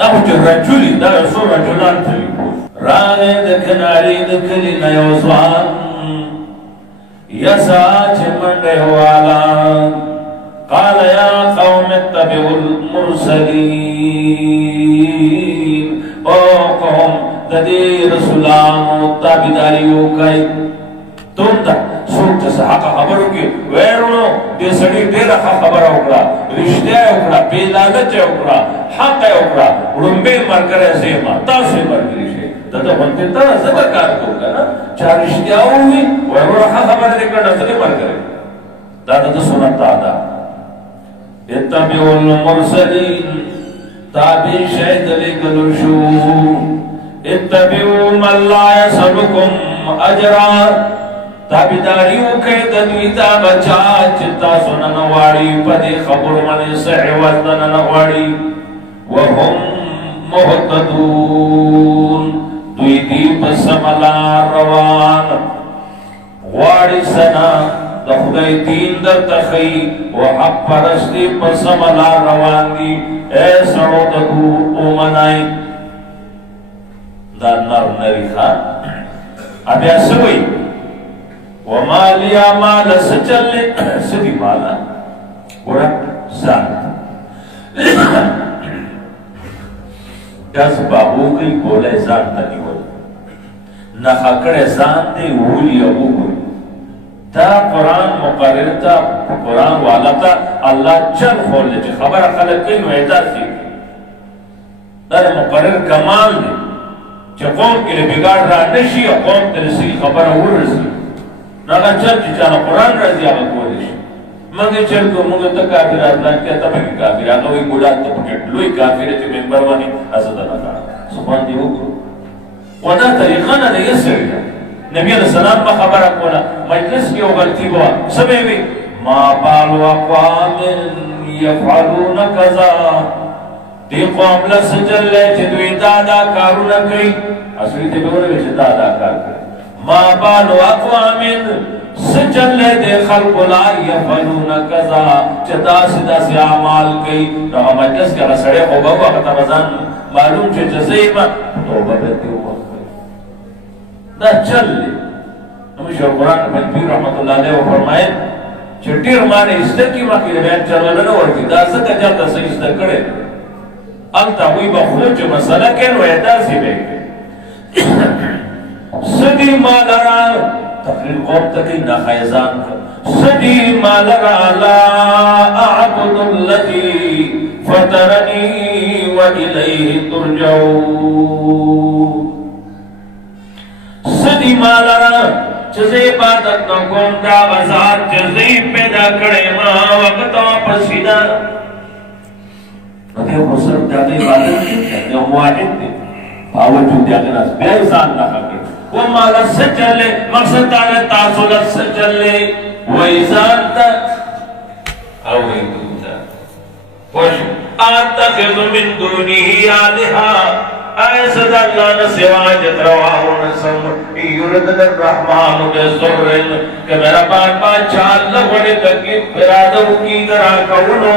دا چې رجلي دا یو څو رجلان تلي راغی د کنارې د کلي نه یو ځوان یسا چې منډې والا قال یا قوم اتبعوا المرسلین او قوم د دې رسولانو تابعداري وکړئ تم ته څوک چې حق خبرو کې ویرونو دې سړي ډېره خبره وکړه رښتیا وکړه بې لالچه وکړه حق یې وکړه وړومبی ملګری زه یم تاسو یې ملګري شئ د ده غوندې ته زه به کار کوم که نه چا رښتیا ووي وایي وروره ښه خبره دې کړه زه دې ملګری دا د ده سنت ده اتبعوا المرسلین تابع شئ د لېږلو شو اتبعوا من لا يسألكم اجرا تابعداري وکړئ د دوی ته بچا چې تاسو نه غواړي په دې خبرو باندې څه عوض نه غواړي وهم مهتدون دوی دي په سمه لار روان غواړي سنا د خدای دین درته ښیي او حق پرستي په سمه لار روان دي ای سړو د ومنئ دا نر نری خان بیا څه وایي وما لیا مال سچلے سدی مالا گوڑا ځان داس بابو کئی بولے ځان ته نیول نخا کړی ځان دی وولي او وګوري دا قرآن مقرر ته قرآن والا ته الله چل ښولی چې خبره خلک کوي نو یې داسې دا د مقرر کمال دی چې قوم کې له بګاړ را نه شي او قوم ته د صحیح خبره ورسي ناغا چل چی چانا قرآن رازی آگا کولیش مانگی چل کو مونگا تا کافر آدلان کیا تا پکی کافر آگا وی گوڑا تا پکیٹ لوی کافر ہے چی ممبر وانی حضرت اللہ کارا سبحان دی ہوگو ودا طریقانا دا یہ سری دا نبی علیہ السلام با خبر اکونا مجلس کی غلطی بوا سبے بھی ما بالو اقوام یفعلون کذا دی قوم لسجل لے چی دوی دادا کارونا کئی اصلی تی بگونے بیچے دادا کار کئی ما بالو اقوام سجل لے دے خلق لا یفعلون کذا چدا سدا سی اعمال کئی نو مجلس کا رسڑے خوبا ہوا خطا مزان معلوم چھے جزیبا توبہ بیتی ہوا دا چل لے ہمیشہ قرآن مجبیر رحمت اللہ علیہ و فرمائے چھٹیر مانے استکی ماکی بیان چل لنو ورکی دا سکا جاتا سے استکڑے انتا ہوئی بخوچ مسئلہ کن و اعدا سی بے سدی مالرا تقریر قوم تکی نخیزان کر سدی مالرا لا اعبد اللذی فطرنی و الیہ ترجعون سدی مالرا چزی عبادت نکوم دا غزار چزی پیدا کرے ما وقت پسیدہ نکے خسرم جاگے عبادت کرنے واحد دے باوجود جاگے ناس بے انسان نہ کرے وہ مالا سے چلے مقصد تانے تاثلت سے چلے وہ ایزان تا اوہی دوتا خوش آتخذ من دونی آلہا ایسد اللہ نسوا جترواہ نسم یردد الرحمن بزرن کہ میرا بادشاہ اللہ بڑے تکیب برادو کی درہ کونو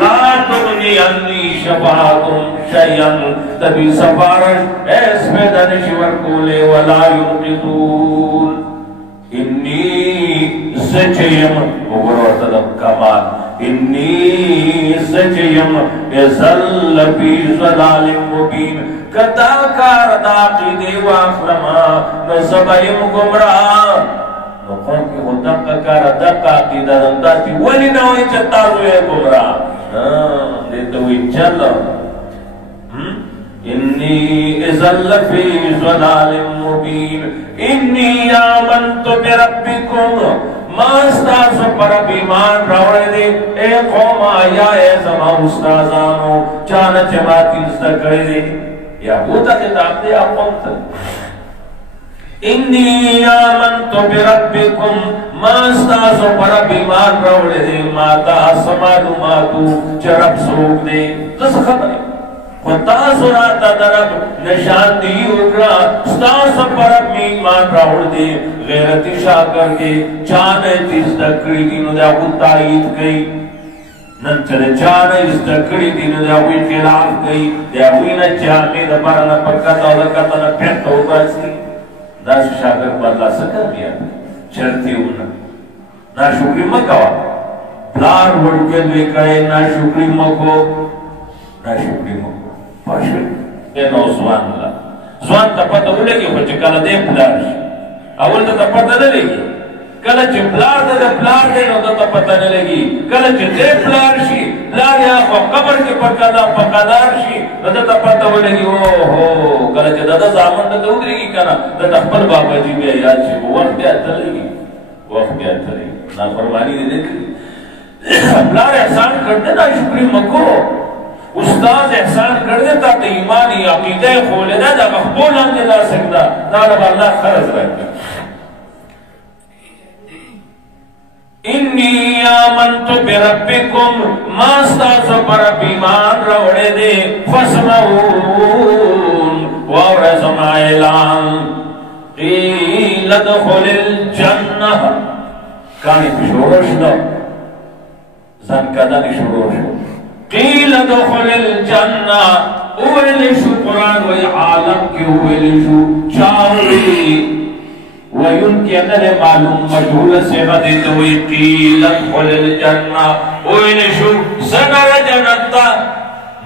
لا تغنی انی شفاعتم شیئن تبی سفارش ایس پیدا نشور کولے ولا ينقذون انی سچیم وگرور تدب کمال انی سچیم ازل فی ظلال مبین کتا کار داقی دیو آخرما نسبایم گمراہ نو قوم کی خود دقا کار دقا کی دردہ تی ولی نوی چتازو ہے گمراہ دیتوی چل انی ازل فی ظلال مبین انی آمنت بربکم ماستاسو پر بیمان روڑے دے اے قوم آیا اے زمان استازانو چانچ باتی استکڑے دے یا ہوتا کتاب دے آپ قوم تک انی آمنت بربکم ماستاسو پر بیمان روڑے دے ماتا سمالوماتو چرب سوک دے دس خبر ہے تاسو راتا درب نشان دی اکرا ستاسو پرب ایمان راوڑ دے غیرتی شاکر دے چانے تیز دکری دینو دے اپو تائید گئی نن چل چانا استکڑی دینو دیاوی خلاف گئی دیاوی نا جامعی دا پارنا پکتا و لکتا نا پیتا ہو باسی دا شاگر بدلا سکر بیا چرتی ہونا نا شکری مکوا پلار وڑکے دوی کڑے نا شکری مکو پاشوی اے نوزوان اللہ زوان تا پتا ہو لگی خوچے کالا دے پلار شی اول تا پتا نہ لگی کله چې پلار د پلار دی نو ته پته نه لګي کله چې دې پلار شي پلار یا په قبر کې پکادار شي نو ته پته ولګي او هو کله چې دادا زامن ته ودرېږي کنه د خپل بابا جی بیا یاد شي وخت بیا تلګي نافرمانی نه کړي پلار احسان کړ دې نه شکر مکو استاد احسان کړ دې ته ایمانی عقیده خولې نه د مقبول هم نه سکدا دا الله خرج راکړي انی آمنت بربکم ما استاسو پر بیمان روڑے دے فسمعون وورزم اعلان قیل ادخل الجنہ کانی شورش دو زن کدانی شورش قیل ادخل الجنہ اویلشو قرآن وی عالم کی اویلشو چاوی وَيُن کے اندر معلوم مجھول سے غدیت ہوئی قیل ادخل الجنہ اوینشو زنر جنتا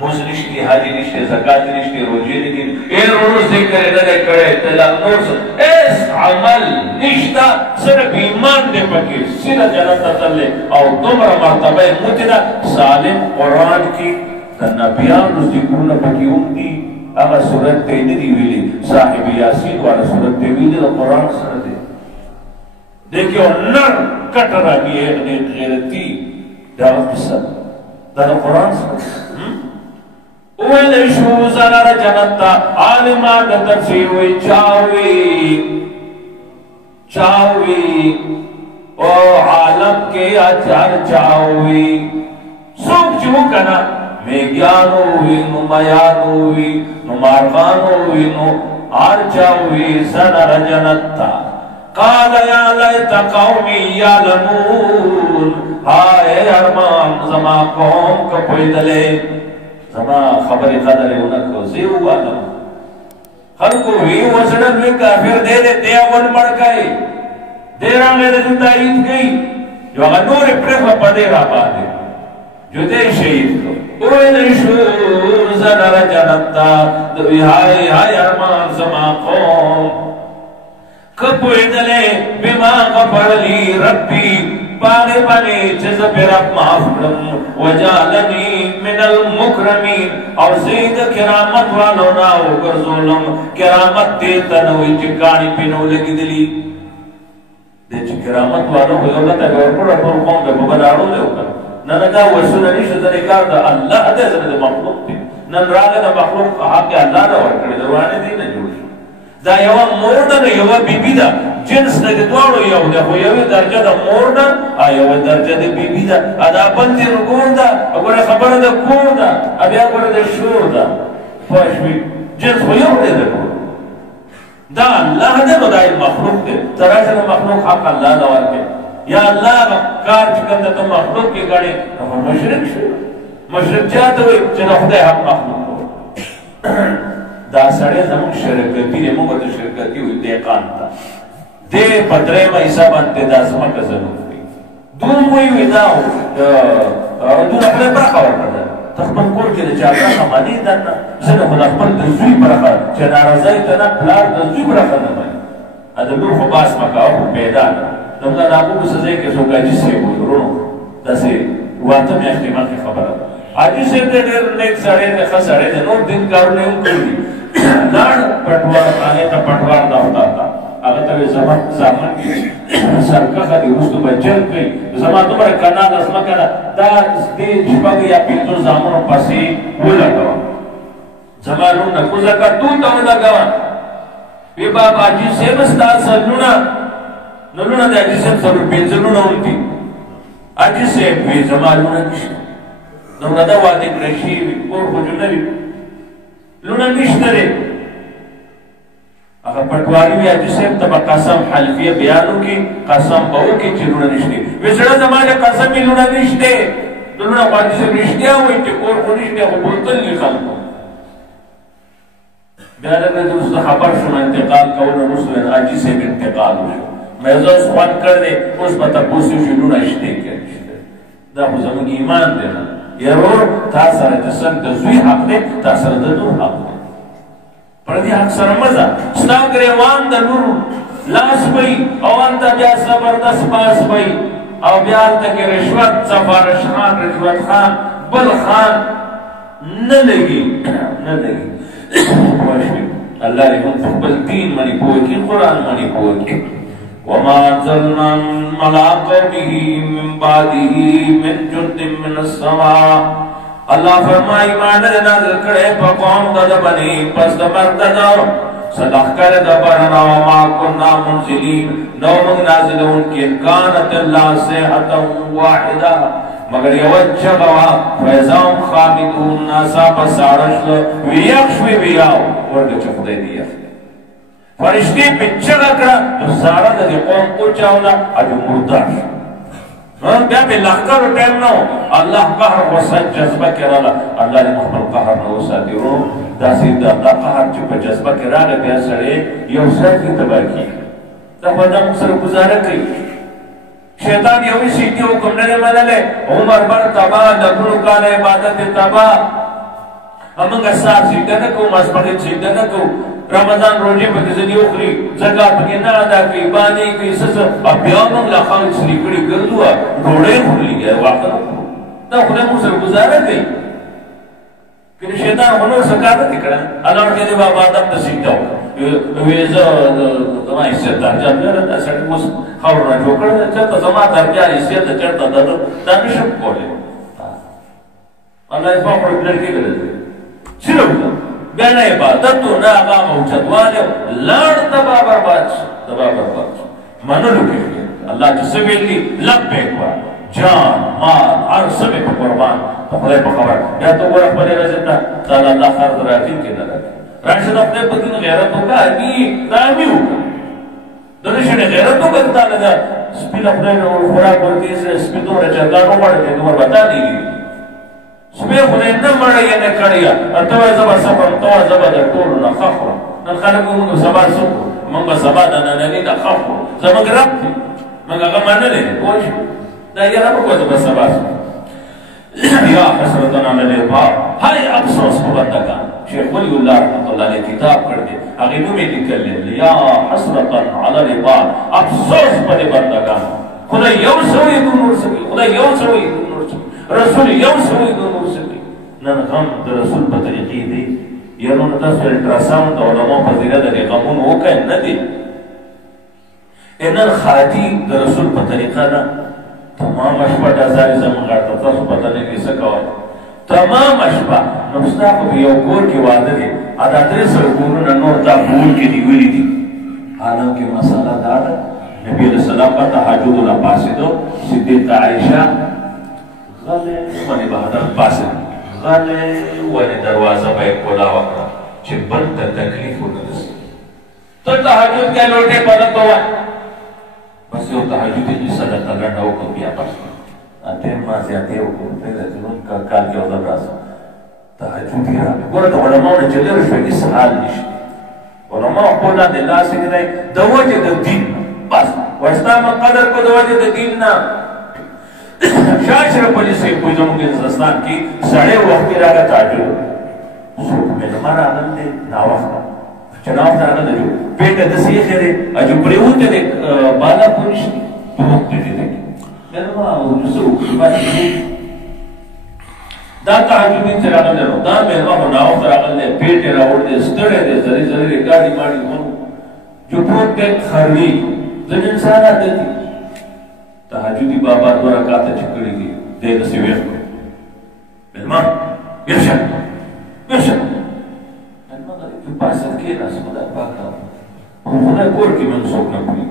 موز نشتی حاجی نشتی زکاة نشتی روجی نگین ایر روز ذکر ادھر کرے تلا نورس ایس عمل نشتا صرف ایمان دے پکی سیدھا جنتا تلے اور دمر مرتبہ متدہ سالم قرآن کی نبیان روز ذکرون پکی امتی اگر صورت تیدی ویلی صاحب یاسین والا صورت تیدی دا قرآن سر دے دیکھو نر کٹر آگی ایک غیرتی دا قصہ دا قرآن سر دے اویل شوزا نر جنتا عالمان دا تفسیر ہوئی چاوی او عالم کے اچار چاوی سوک چو کنا میگیانو ہوئی نو میانو ہوئی نو مارغانو ہوئی نو آرچا ہوئی سنر جنتا قال یا لیت قومی یعلمون ہائے ارمان زما قوم کا پویدلے زما خبری قدر انکو زیو آدم خلقو ہوئی وزنن میں کافر دے دے دیاون مڑ گئے دیران میں دے تائید گئی جو اگر نور پریخ پدے را پادے جو دے شہید کو اوینشو زنر جنتا دوی ہائی ارمان زما قوم کپوئی دلے بما غفر لی ربی پانے پانے چیز پر اب معفرم وجالنی من المکرمین اور زید کرامت والو ناو کر ظلم کرامت دیتا نوی چکانی پینو لگی دلی دے چی کرامت والو ہوئی اللہ تا گورکر اپن قوم کے بگدارو لے ہوگا ننگا وسولا نیشو دنکار دا اللہ دے زمین مخلوق تی نن راگا دا مخلوق کہا کہ اللہ دا ورکڑی دروانے دی نا جوڑ دا یوا موردن یوا بی بی دا جنس دا دوارو یو دا خو یوی درجہ دا موردن یوا درجہ دا بی بی دا ادا بندی رکور دا اگر خبر دا کور دا ابی اگر دا شور دا فاشوی جنس خو یو دے دا کور دا اللہ دے نو دا مخلوق دے تراجہ مخلوق حق اللہ دا ورکے یا اللہ کار چکم دا تم مخلوق کی گاڑی مشرک شو مشرک چاہتا ہوئی چنا خدا حق مخلوق ہو دا سڑے زمان شرکتی دے مگر دا شرکتی ہوئی دیقان تا دے پترے ما عیسیٰ بانتے دا زمان کا ضرور دی دون ہوئی ہوئی دا دون اپنے برخا ورکر دا تخبر کور کے دا چاہتا خمانی دانا زن خدا اپن دزوی برخا چنا رضای تنا پلار دزوی برخا نمانی ادلور خباس مکاو پیدا نمگا نابو بسزے کے سوکا جسے ہوئی رونو دا سے واتم یا احتمال کی خبر آجی سے دے دیر نیک سڑے دے خس سڑے دے نور دن کارو نے ان کر دی لار پٹوار آنے تا پٹوار داوتا تا اگر تاوی زمان کی سرکا خدی رستو بجل کئی زمان تمہارے کنا دسما کنا دا دے جپا گیا پیتو زامنو پاسی بولا گوا زمانو نکوزا کا تو تاولا گوا بی باب آجی سے مستا سلونا نلونا دے آجی سے سلو پینزلونا انتی آجی سے بی زمانونا کشتا نمنا دا وادی کرشیوی اور خجونوی لونا نشترے اگر پٹواری بھی آجی سے تبا قسم حلفیہ بیانو کی قسم باو کی چی لونا نشتے ویسڑا زمانے قسم بھی لونا نشتے دلونه قاضي صاحب رښتیا وایي چې کور خو رښتیا خو بوتل دي خلکو بیا لږ وروسته خبر شوم انتقال کول وروسته حاجي صاحب انتقال وشو مې زه اوس خوند کړ دی اوس به تپوس وشي لونه شته کې دا خو زموږ ایمان دی نه یارور تا سره د سم د زوی حق دی تا سره د لور حق دی پر دې حق سره مزه ستا ګریوان د لور لاس وي او انت بیا زبردست پاس وي او بیا هلته کې رشوت سفارش خان رشوت خان بل خان نه لګي نه لګي الله دې موږ په خپل دین باندې پوه کړي قرآن باندې پوه کړي وما أنزلنا على قومه من بعده من جند من السماء الله فرمائی مانا نازل کرے پا قوم دا بنی پس دا مرتدہ صدق کر دا برنا وما کننا منزلین نو من نازلون کی انکانت اللہ صحتا واحدا مگر یوجہ گوا فیضاؤں خامدون ناسا پسارش ویخشوی بیاو ورد چخدے دیا فرشتی پچھا کرا تو سارا دا دی قوم کو چاونا اجو مردار بیا پہ لخکر و ٹیم نو اللہ قہر وسط جذبہ کرالا اللہ نے محمد قہر نو ساتی رو دا سید اللہ قہر چپا جذبہ کرالا بیا سڑے یو سر کی تباہ کی دا خدا مصر گزارہ کی شیطان یوی سیٹی حکم نے مدلے عمر بر تباہ لگنو کالا عبادت تباہ امنگا سار سیدہ نکو ماسپڑی سیدہ نکو رمضان روجے پہ کسی اخری زکاة پکی نا ادا کی بانی کی سسر اب بیامن لخان اسلی کڑی کردوا روڑے کھلی گئے واقعا تا خدا موسر گزارہ گئی کہ شیطان خنور سکاتا تکڑا اللہ کے دے بابا آدم تسیٹا ہو ویزا زمان حصیت درجات دے رہتا سیٹ موس خور رجو کرده چرتا زمان درجات حصیت چرتا دادو دانشب کولے اللہ اس بار خورک لڑکی کرده صرف بیانا عبادت تو نا آقا موجد والے لڑ دبا برباد منلو کے لئے اللہ جسے بیلی لب بیکوا جان مال ہر سبے پہ قربان تو خدای پہ خبر یا تو وہ رکھ بلے رزیتا تعالیٰ اللہ خرد راتین کے نہ رکھے راشد اپنے پتین غیرت ہوگا اگی دائمی ہوگا دونشن غیرت ہوگا تعالیٰ دا سپیل اپنے خوراک بلتی سے سپیدوں رچردانوں پڑھتے تمہر بتا دیگی سبے خدای نہ مڑیا نہ کڑیا اتوا زبا سفر تو زبا د ټول نه خخر نن خلکو موږ سبا سو موږ سبا د نه نه د خخر زموږ رب موږ هغه منلې کوی دا یې رب کو زبا سبا یا حسرتنا للعباد هاي افسوس کو بندگان شیخ ولی اللہ رحمۃ اللہ علیہ کتاب کر دے اگے نو میں نکل لے یا حسرتنا علی العباد افسوس پر بندگان خدا یو سوی کو نور سکی خدا یو سوی کو نور سکی رسول یو سوی کو نور سکی نن غم د رسول په طریقې دی یانو نه تاسو الټراساوند علماء په ذریعہ د غمون وکړ نه دی ان خاطی د رسول په طریقه نه تمام اشبا ډزار زمون غړته تاسو پته نه کیسه کوي تمام اشبا نو ستاسو په یو کور کې واده دي ادا درې سره کورونه نور دا کور کې دی ویلي دي حالانکه مساله دا ده نبی علیہ السلام په تهجد لا پاسېدو صدیقه عائشہ غلې باندې بهادر پاسه غلې ولې دروازه به کولا وکړه چې بل ته تکلیف ورنرسي ته تهجد کې لوټه پدته وای بس یو تهجد کې صدقه لنډه وکړه بیا پس اته ما زیاتې وکړه ته د جنون کال کې وځه راځه تهجد کې راځه ورته علماء چې لري شوی سحال نشي علماء په دې لاسه کې د وجه د دین بس ورستا قدر کو د وجه د دین نه شاشر پولیس سے کوئی زمون کے زستان کی سڑے وقت کی راگا تاجر میں نمارا آدم دے ناوخت چناو تانا دے جو پیٹا دسی خیرے اجو پریوتے دے بالا پولیش تو وقت دے دے میں نمارا جسے اکری بات دے دا تحجدین سے راگا دے رو دا میں نمارا ناوخت راگا دے پیٹے راوڑ دے ستڑے دے زری زری گاڑی ماڑی ہونو جو پروت دے خرلی زن انسانات دے دی تحجدی بابا دو رکعت چکڑی گی دے دسی ویخ کو بلمان بیرشن بیرشن بلمان جو پاسد کے ناس خدا پاکا خدا کور کی منصوب نہ پوئی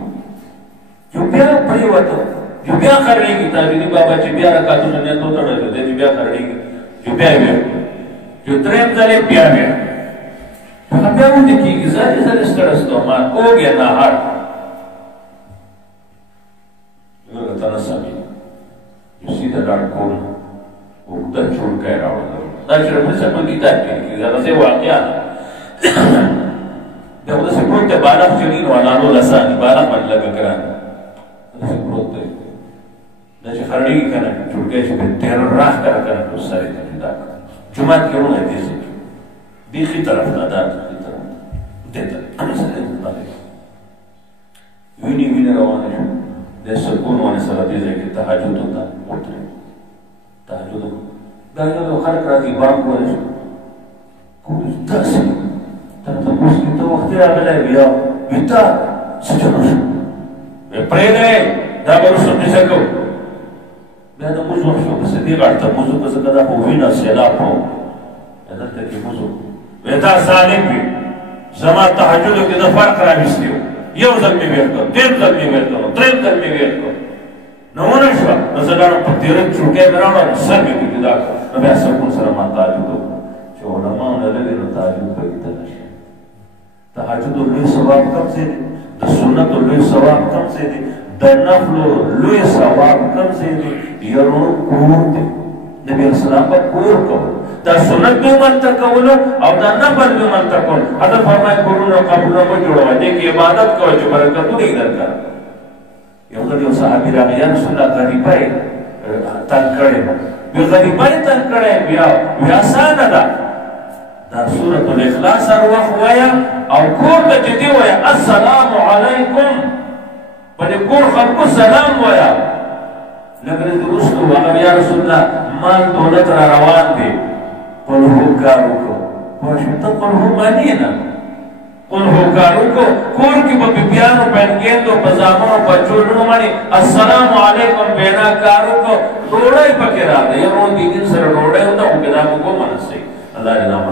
جو بیا پڑی واتا جو بیا کرنے گی تحجدی بابا چی بیا رکعتو ننے تو تڑا دے جو بیا کرنے گی جو بیا ویخ جو ترین زلے بیا ویخ بیا وہ دیکھی گی زلی زلی سترستو مان او گیا ناہار تنسمی جو سیدھا لاڑ کون اوږده چوڼکی راوړل. دا اشرف علي صاحب په کتاب کې لیکلي دا داسې واقعه ده. بیا خو داسې پروت دی بالغ چې ني نو انانو لساني بالغ باندې لږه ګران داسې پروت دی. دا چې خرړېږي که نه چوڼکی چې به تېر راښکاره که نه نو سر یې ته جدا کړه. جومات کې وړی دې ځای کې دې ښي طرف نه دا ښي طرف دې ته وینې روانې شو. د سکون ونې سره دې ځای کې تهجدو ته ودرېد. تهجد دا یو خلک راځي بانګ وویل داسې تا تپوس کې ته وختي راغلی بیا تا څه چلو شو پرېږدی دا به وروسته قصه کوو. بیا د مونځ وخت شو. پسې دې غاړه ته مونځ وکړه ځکه دا خو وینه سیلاب و دلته کې مونځ وکړو. دا ظالم وي زما تهجدو کې د فرق راویستی و. یو ځل مې ویل کړ دېم ځل مې ویل کړ درېم ځل مې ویل کړ نو ونه شوه. نو زه لاړم په تېره چوڼکی مې راوړه نو سر مې جدا کړ. نو بیا سکون سره ما تهجد وکړو چې علماو نه لري نو تهجد کوي ته نه شي. تهجد لوی ثواب کم ځای دی. د سنتو لوی ثواب کم ځای دی. د نفلو لوی ثواب کم ځای دی. یارو کور دی. نبی اسلام به کور کول دا سنت به ملته کولو او دا نفل به ملته کول. حضرت فرمایي کورونه قبرونه مه جوړوئ دې کې عبادت کوئ چې برکتونه یې درکړه. یو ځل یو صحابي راغی یا رسول الله غریبه یې تنګ کړی وي غریبه یې تنګ کړی بیا وی اسانه ده دا سورة الاخلاص هر وخت وایه او کور ته چې دې وایه السلام علیکم په دې کور خلکو سلام وایه. لکه دې وروسته هغه یا رسول الله مال دولت را روان دی قل هو کار وکړو پوه شوې ته قل هو معنی نه قل هو کار وکړو. کور کې به بیبیانو بینګېندو په زامنو بچو لوڼو باندې السلام علیکم بینا کار وکړو. ډوډۍ پکې راغله یو دین سره ډوډۍ وته خو دا موږ ومنسئ. الله دې نامه